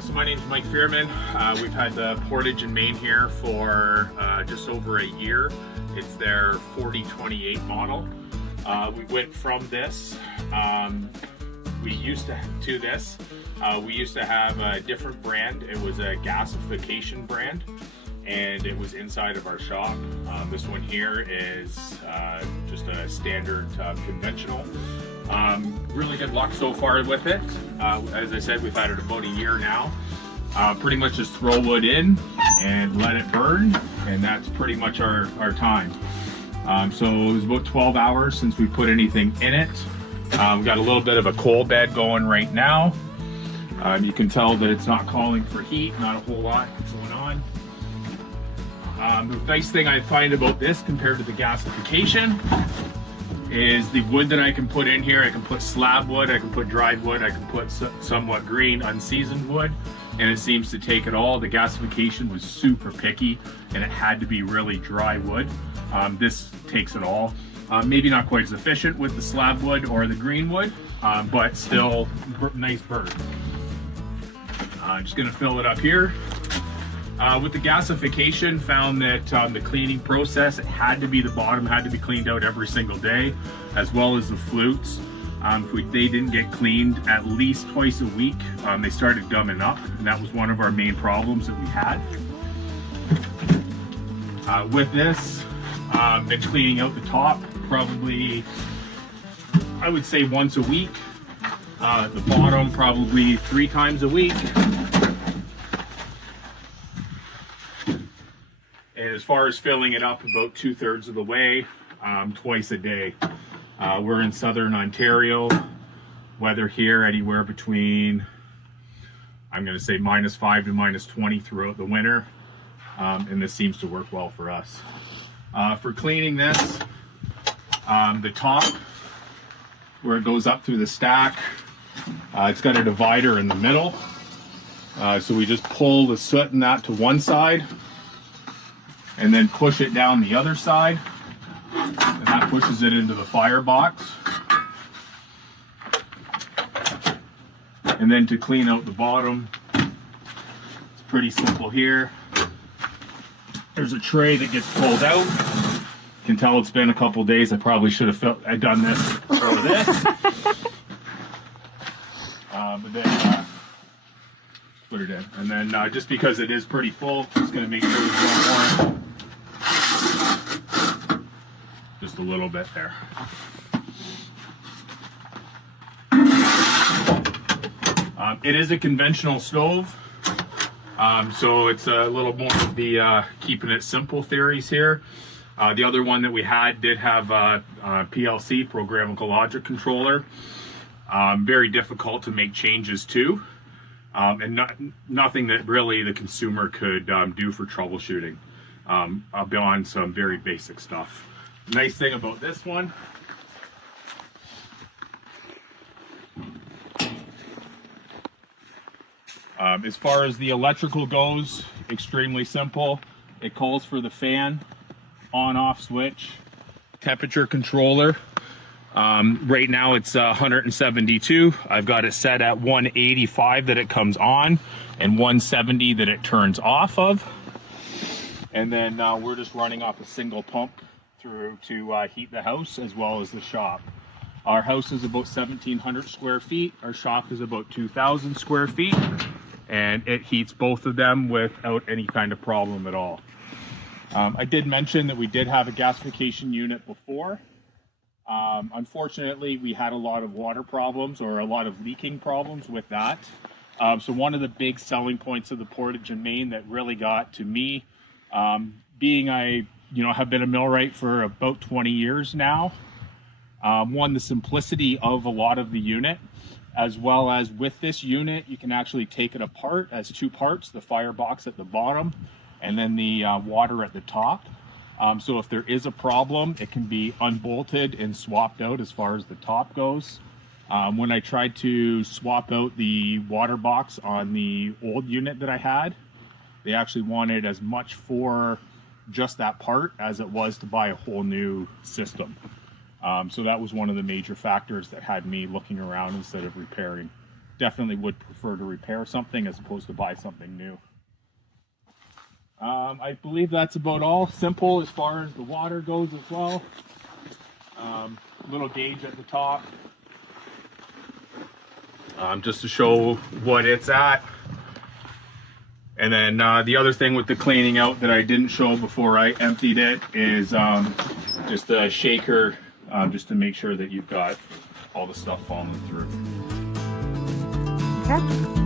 So my name is Mike Fehrman. We've had the Portage in Maine here for just over a year. It's their 4028 model. We went from this, we used to have a different brand. It was a gasification brand, and it was inside of our shop. This one here is just a standard conventional. Really good luck so far with it. As I said, we've had it about a year now. Pretty much just throw wood in and let it burn, and that's pretty much our time. So it was about 12 hours since we put anything in it. We've got a little bit of a coal bed going right now. You can tell that it's not calling for heat, not a whole lot going on. The nice thing I find about this compared to the gasification is the wood that I can put in here. I can put slab wood, I can put dried wood, I can put somewhat green, unseasoned wood, and it seems to take it all. The gasification was super picky, and it had to be really dry wood. This takes it all. Maybe not quite as efficient with the slab wood or the green wood, but still nice burn. Just gonna fill it up here. With the gasification, found that the cleaning process, it had to be the bottom, had to be cleaned out every single day, as well as the flutes. If they didn't get cleaned at least twice a week, they started gumming up, and that was one of our main problems that we had. With this, been cleaning out the top probably, I would say, once a week. The bottom probably 3 times a week. And as far as filling it up, about 2/3 of the way, twice a day. We're in southern Ontario. Weather here anywhere between, I'm going to say, -5 to -20 throughout the winter. And this seems to work well for us. For cleaning this, the top, where it goes up through the stack, it's got a divider in the middle. So we just pull the soot and that to one side, and then push it down the other side, and that pushes it into the firebox. And then to clean out the bottom, it's pretty simple here. There's a tray that gets pulled out. You can tell it's been a couple days. I probably should have done this for this. But then put it in. And then just because it is pretty full, just going to make sure there's no more. Just a little bit there. It is a conventional stove, so it's a little more of the keeping it simple theories here. The other one that we had did have a PLC, programmable logic controller. Very difficult to make changes to, and nothing that really the consumer could do for troubleshooting beyond some very basic stuff. Nice thing about this one, as far as the electrical goes, extremely simple. It calls for the fan, on-off switch, temperature controller. Right now it's 172. I've got it set at 185 that it comes on, and 170 that it turns off of. And then we're just running off a single pump through to heat the house as well as the shop. Our house is about 1,700 square feet. Our shop is about 2,000 square feet, and it heats both of them without any kind of problem at all. I did mention that we did have a gasification unit before. Unfortunately, we had a lot of water problems, or a lot of leaking problems with that. So one of the big selling points of the Portage in Maine that really got to me, being I have been a millwright for about 20 years now, one, the simplicity of a lot of the unit, as well as with this unit, you can actually take it apart as 2 parts, the firebox at the bottom, and then the water at the top. So if there is a problem, it can be unbolted and swapped out as far as the top goes. When I tried to swap out the water box on the old unit that I had, they actually wanted as much for just that part as it was to buy a whole new system. So that was one of the major factors that had me looking around instead of repairing. definitely would prefer to repair something as opposed to buy something new. I believe that's about all. Simple as far as the water goes as well. Little gauge at the top. Just to show what it's at. And then the other thing with the cleaning out that I didn't show before I emptied it is just a shaker, just to make sure that you've got all the stuff falling through. Okay.